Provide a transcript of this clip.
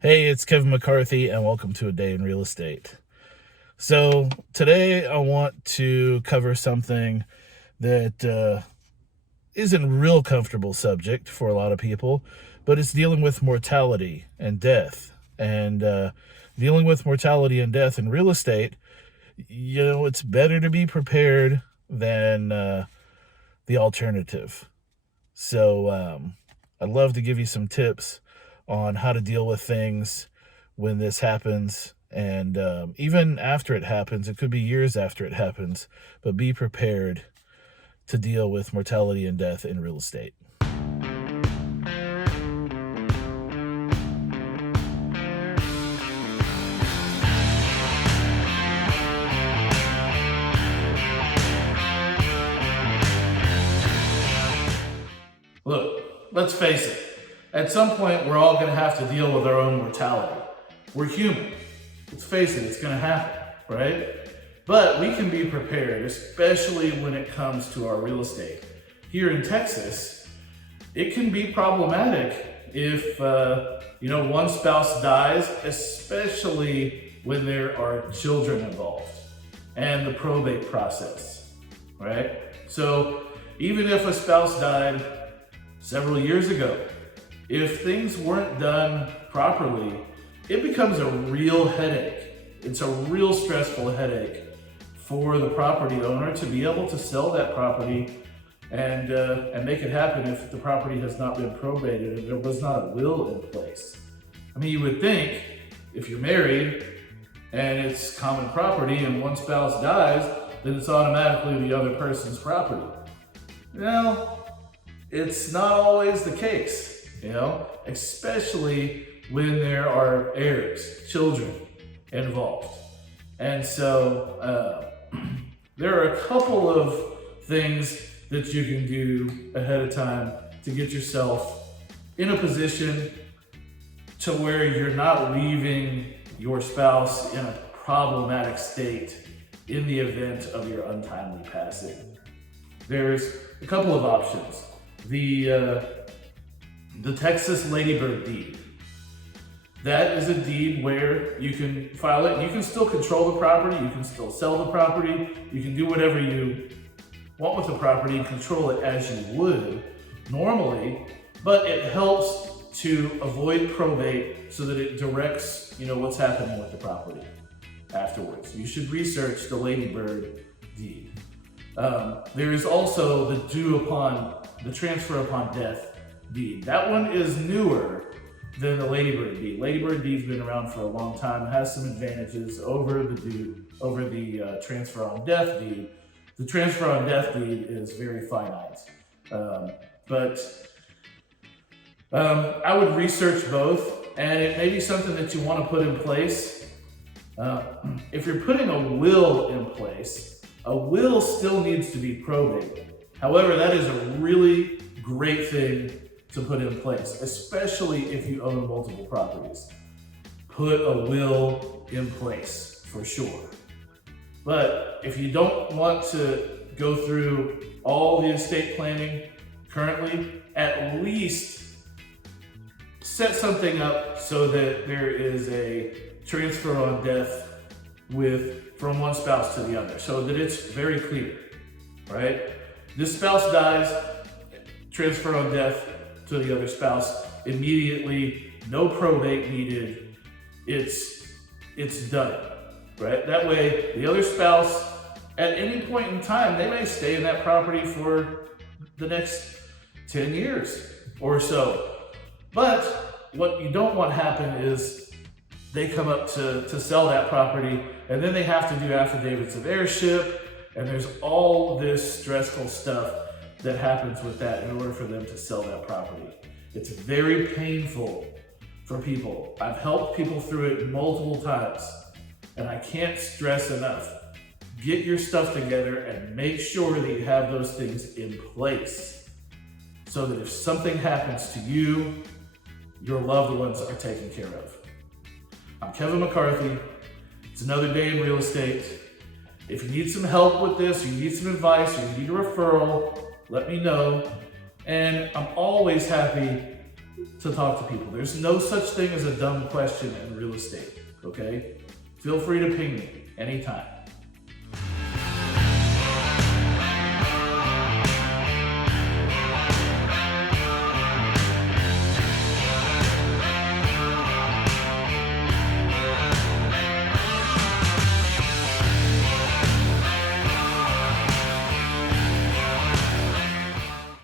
Hey, it's Kevin McCarthy, and welcome to A Day in Real Estate. So, today I want to cover something that isn't a real comfortable subject for a lot of people, but it's dealing with mortality and death. And dealing with mortality and death in real estate, it's better to be prepared than the alternative. So, I'd love to give you some tips on how to deal with things when this happens. And even after it happens, it could be years after it happens, but be prepared to deal with mortality and death in real estate. Look, let's face it. At some point, we're all going to have to deal with our own mortality. We're human. Let's face it, it's going to happen, right? But we can be prepared, especially when it comes to our real estate. Here in Texas, it can be problematic if one spouse dies, especially when there are children involved and the probate process, right? So even if a spouse died several years ago, if things weren't done properly, it becomes a real headache. It's a real stressful headache for the property owner to be able to sell that property and make it happen if the property has not been probated and there was not a will in place. I mean, you would think if you're married and it's common property and one spouse dies, then it's automatically the other person's property. No, it's not always the case, especially when there are heirs, children involved. And so there are a couple of things that you can do ahead of time to get yourself in a position to where you're not leaving your spouse in a problematic state in the event of your untimely passing. There's a couple of options. The Texas Ladybird deed. That is a deed where you can file it and you can still control the property, you can still sell the property, you can do whatever you want with the property and control it as you would normally, but it helps to avoid probate so that it directs, what's happening with the property afterwards. You should research the Ladybird deed. There is also the transfer upon death deed. That one is newer than the Ladybird deed. Ladybird deed's been around for a long time, has some advantages over the transfer on death deed. The transfer on death deed is very finite, but I would research both, and it may be something that you want to put in place. If you're putting a will in place, a will still needs to be probated. However, that is a really great thing to put in place, especially if you own multiple properties. Put a will in place for sure. But if you don't want to go through all the estate planning currently, at least set something up so that there is a transfer on death from one spouse to the other, so that it's very clear, right? This spouse dies, transfer on death to the other spouse immediately, no probate needed, it's done, right? That way, the other spouse, at any point in time, they may stay in that property for the next 10 years or so. But what you don't want to happen is they come up to sell that property and then they have to do affidavits of heirship, and there's all this stressful stuff that happens with that in order for them to sell that property. It's very painful for people. I've helped people through it multiple times, and I can't stress enough. Get your stuff together and make sure that you have those things in place so that if something happens to you, your loved ones are taken care of. I'm Kevin McCarthy. It's another day in real estate. If you need some help with this, you need some advice, or you need a referral, let me know. And I'm always happy to talk to people. There's no such thing as a dumb question in real estate, okay? Feel free to ping me anytime.